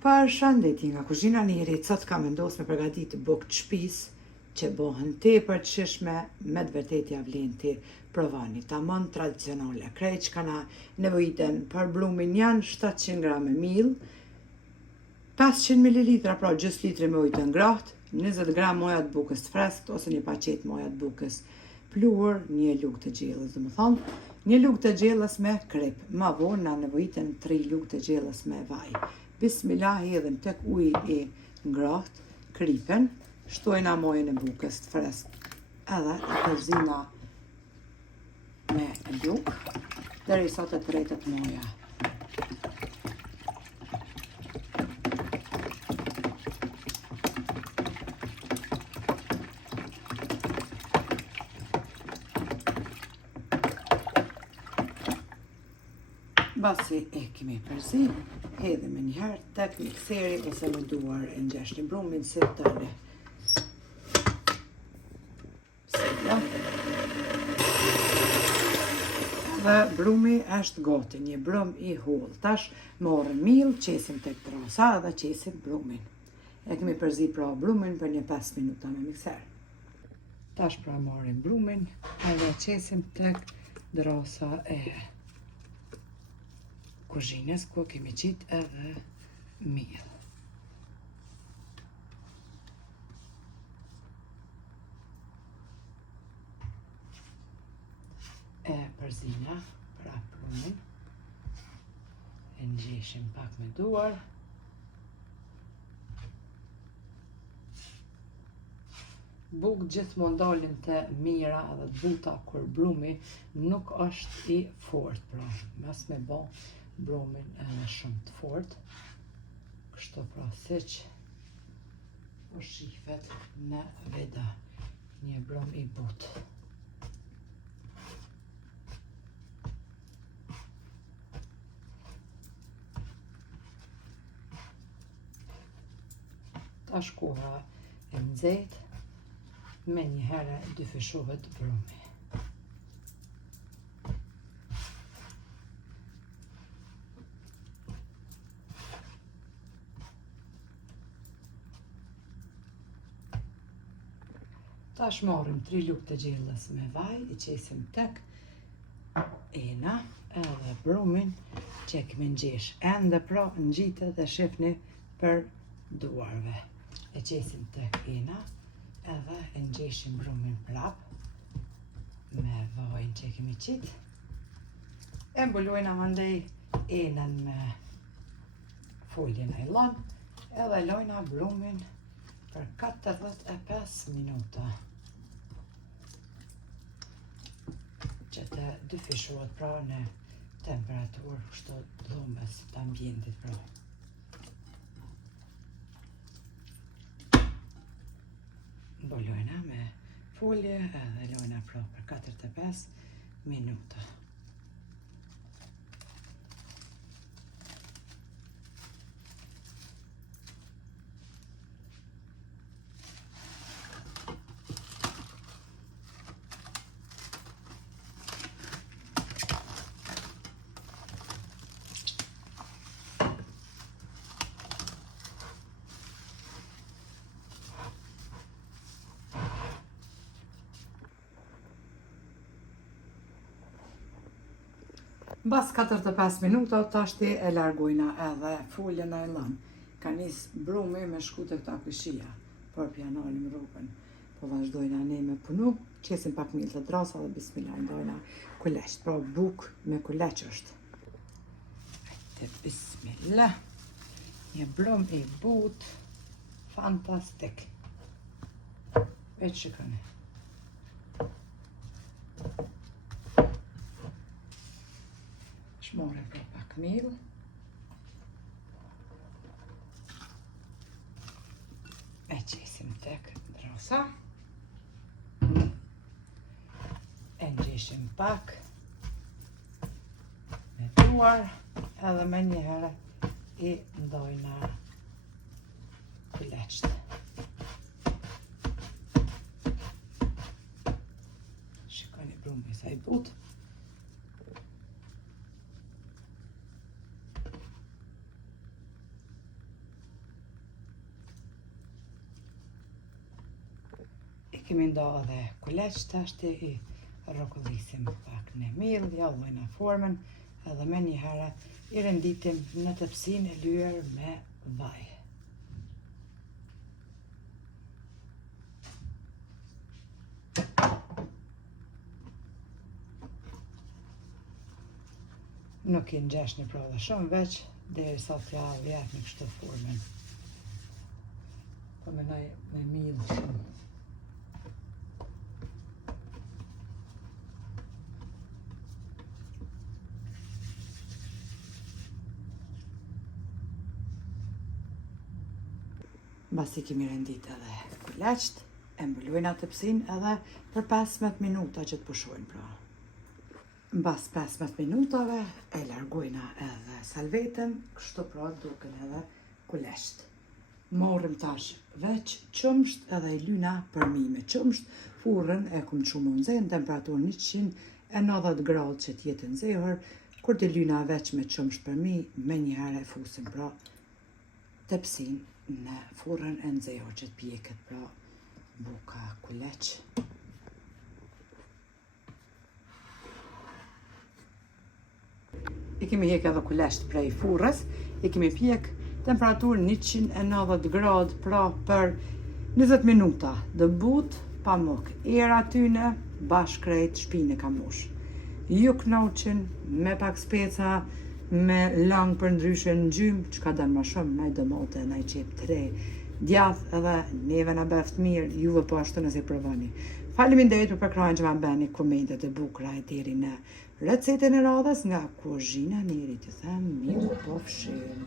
Përshëndetje nga kuzhina Neri, sot kam vendosur me përgatitë bukë të shtëpisë që bëhen tepër të shishme, me të vërtetë ja vlen ti provani. Tamam tradicionale. Krejt që kana nevojiten për blumin janë 700 gram miell, 500 ml, pra gjys litri me ujë të ngrohtë, 20 gram moja të bukës të freskët ose një paqet moja të bukës pluhur, një lugë të gjellës, domethënë, një lugë të gjellës me krip. Më vonë na nevojiten 3 lugë të gjellës me vaj. Bismillah, hedhim tek uji I ngrohtë kripen, shtojna mojën e bukës të freskët, edhe e përzina me lugë derisa të tërhetet moja. Basi e kemi përzi, hedhim e njëherë tek mikseri ose me duar e ngjeshni brumin si tëre. Dhe brumi është gati, një brum I holl. Tash morëm miell, qesim tek trasa dhe qesim brumin. E kemi përzi pra brumin për një 5 minuta me mikser. Tash pra marrim brumin edhe qesim tek drasa e kuzhinës ku kemi qit edhe miell. E përzina pra brumin, e ngjeshim pak me duar, bukë gjithmonë dalin të mira edhe të buta kur brumi nuk është I fort, pra mas me bo brumin edhe shumë të fort, kështu pra siç po shifet në video, një brum I butë. Tash koha e nxehtë, me një herë dyfishohet brumi. Tash marrim 3 lugë të gjellës me vaj, I qesim tek ena, edhe brumin që kemi ngjesh. Ende pra ngjitet dhe shifni për duarve. E qesim tek ena, edhe e ngjeshim brumin prap me vajin që kemi qit. E mbulojna mandej enën me folje naylon, edhe lojna brumin për 45 minuta. Që të dyfishohet pra në temperaturë kështu dhomës të ambientit pra. Mbulojna me folje edhe lojna pra për 45 minuta. Bas 45 minuta tashti e largojna edhe folje naylon. Ka nis brumi me shku te këta këshia, por pjanalim rrugën. Po vazhdojna ne me punu, qesim pak miell të drasa dhe bismillah ndojna kuleç, pra bukë me kuleç është. Hajde bismillah, një brum I butë, fantastik. E shikoni. Shmore pra pak miell. E qesim tek drasa. E ngjeshim pak me duar, edhe me një herë I ndojna kuleçt. Shikoni brumi sa I butë. Kemi ndo edhe kuleq tashti I rrokullisim pak në miell, jallojna formën edhe me një herë I renditim në tepsinë e lyer me vaj. Nuk I ngjesh një prodhe shumë veç, derisa t'ja vjet në kështu formën. Po menoj me miell shumë. Basi kemi rendit edhe kuleqt, e mbylojna tepsinë edhe për 15 minuta që të pushojnë pra. Mbas 15 minutave e largojna edhe salvetën, kështu pra duken edhe kuleqt. Morëm tash veç qumsht edhe I lyna përmi me qumsht, furrën e kum shumë nxehtë në temperaturë 190 gradë që t'jetë nxehur, kur t'i lyna veç me qumsht përmi, me njëherë e fusim pra tepsinë në furrën e nxehur që t'pjeket pra buka kuleq. I kemi hek edhe kuleqt prej furrës, I kemi pjek temperaturë 190 gradë pra për 20 minuta, dë but pa muk. Era tyne bashkë krejt shpinë ka mush. Ju knoqin me pak speca, me lang për ndryshe në gjymë, që ka dënë ma shumë, naj dëmote, naj qep të re, djath edhe neve na beft mirë, juve po ashtu nëse provoni. Faleminderit për përkrajnë që ma bëni komentet e bukura e deri në recetën e radhës nga Kuzhina Njerit. Ju them mirë po fshirë.